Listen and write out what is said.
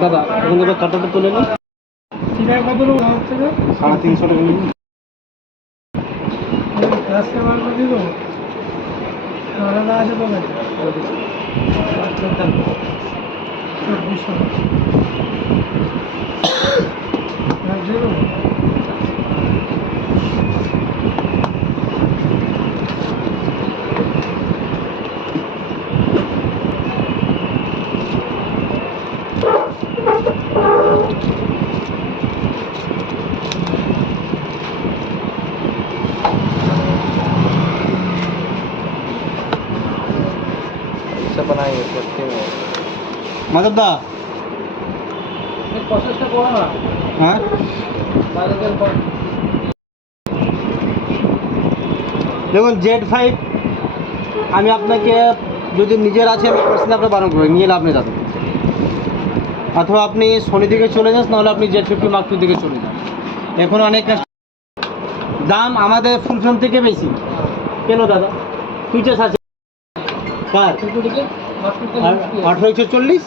দাদা এখন দাদা কাটাটা তুলে নিন। কত লোক হচ্ছে? 350 টাকা নিন। আলাদা আছে তো নাকি? बनाएंगे सकते हैं मतलब दा एक प्रोसेस का कौन है हां দেখুন Z5 আমি আপনাকে যদি নিজের আছে আমি পার্সোনালি আপনাকে বারণ করব নিয়ে লাভ নেই দাদা, অথবা আপনি সোনি দিকে চলে যান, নাহলে আপনি Z50 Mark II দিকে চলে যান। এখন অনেক দাম আমাদের ফুল ফ্রেম থেকে বেশি কেন দাদা? ফিচার্স আছে কার 1840